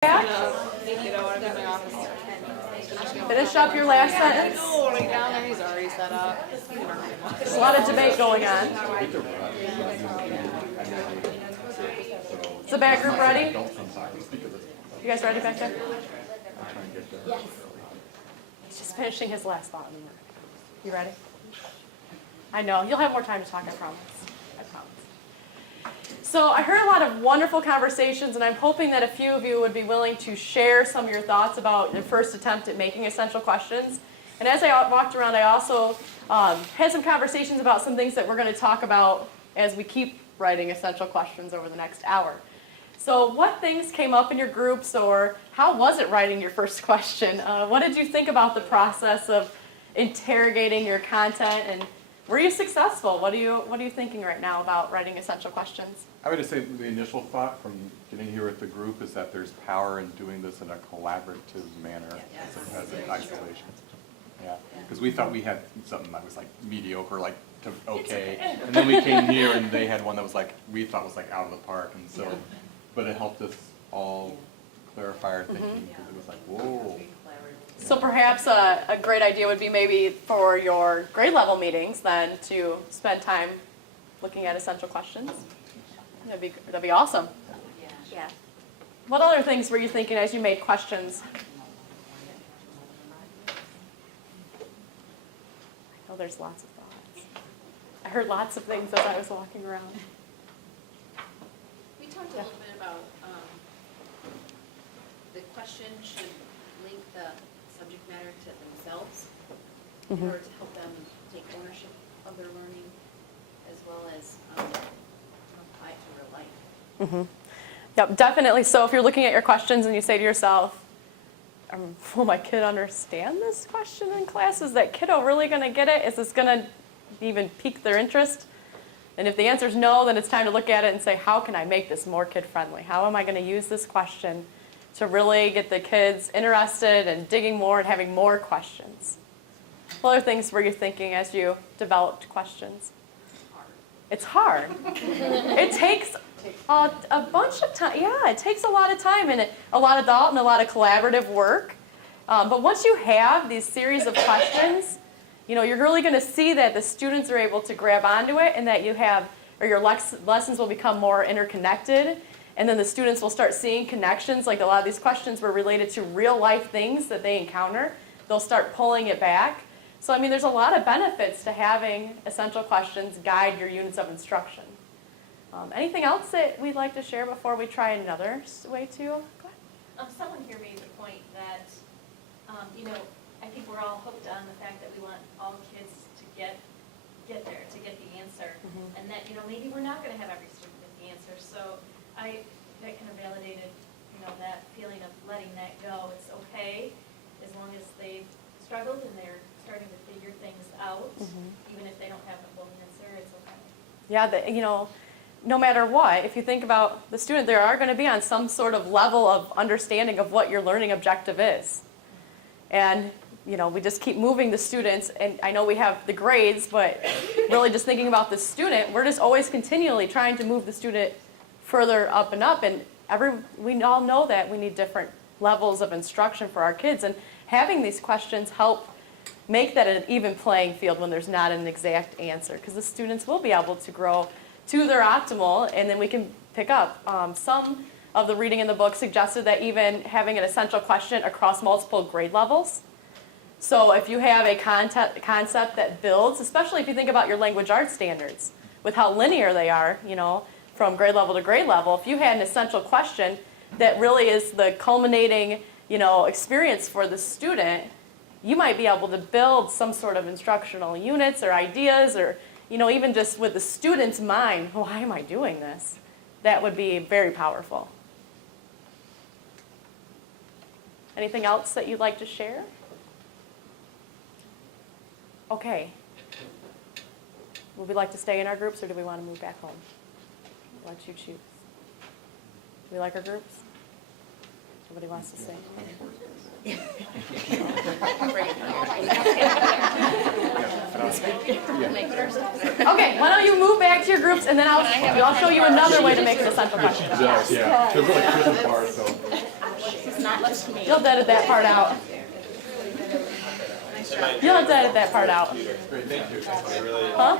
back. Finish up your last sentence. Right down there, he's already set up. There's a lot of debate going on. Is the back group ready? You guys ready back there? Yes. He's just finishing his last thought. You ready? I know. You'll have more time to talk, I promise. I promise. So I heard a lot of wonderful conversations, and I'm hoping that a few of you would be willing to share some of your thoughts about your first attempt at making essential questions. And as I walked around, I also had some conversations about some things that we're going to talk about as we keep writing essential questions over the next hour. So what things came up in your groups, or how was it writing your first question? What did you think about the process of interrogating your content, and were you successful? What are you thinking right now about writing essential questions? I would just say the initial thought from getting here with the group is that there's power in doing this in a collaborative manner as in isolation. Yeah, because we thought we had something that was like mediocre, like to okay, and then we came here and they had one that was like we thought was like out of the park, and so, but it helped us all clarify our thinking because it was like whoa. So perhaps a great idea would be maybe for your grade level meetings then to spend time looking at essential questions. That'd be awesome. Yeah. What other things were you thinking as you made questions? I know there's lots of thoughts. I heard lots of things as I was walking around. We talked a little bit about the question should link the subject matter to themselves in order to help them take ownership of their learning, as well as apply it to real life. Yep, definitely. So if you're looking at your questions and you say to yourself, will my kid understand this question in class? Is that kiddo really going to get it? Is this going to even pique their interest? And if the answer is no, then it's time to look at it and say, how can I make this more kid-friendly? How am I going to use this question to really get the kids interested and digging more and having more questions? What other things were you thinking as you developed questions? It's hard. It takes a bunch of time. Yeah, it takes a lot of time and a lot of thought and a lot of collaborative work. But once you have these series of questions, you're really going to see that the students are able to grab onto it, and that your lessons will become more interconnected. And then the students will start seeing connections, like a lot of these questions were related to real life things that they encounter. They'll start pulling it back. So there's a lot of benefits to having essential questions guide your units of instruction. Anything else that we'd like to share before we try another way to? Go ahead. Someone here made the point that, I think we're all hooked on the fact that we want all kids to get there, to get the answer, and that maybe we're not going to have every student get the answer. So that kind of validated that feeling of letting that go. It's okay as long as they've struggled and they're starting to figure things out, even if they don't have the full answer. It's okay. Yeah, no matter what, if you think about the student, they are going to be on some sort of level of understanding of what your learning objective is. And, we just keep moving the students, and I know we have the grades, but really just thinking about the student, we're just always continually trying to move the student further up and up, and we all know that we need different levels of instruction for our kids, and having these questions help make that an even playing field when there's not an exact answer, because the students will be able to grow to their optimal, and then we can pick up. Some of the reading in the book suggested that even having an essential question across multiple grade levels. So if you have a concept that builds, especially if you think about your language arts standards, with how linear they are, from grade level to grade level, if you had an essential question that really is the culminating, experience for the student, you might be able to build some sort of instructional units or ideas, or even just with the student's mind, why am I doing this? That would be very powerful. Anything else that you'd like to share? Okay. Would we like to stay in our groups, or do we want to move back home? I'll let you choose. Do we like our groups? Nobody wants to stay. Okay, why don't you move back to your groups, and then I'll show you another way to make an essential question. Yeah, there's like Christmas bars, so. This is not just me. You'll have to edit that part out. You'll have to edit that part out. Great, thank you. Huh?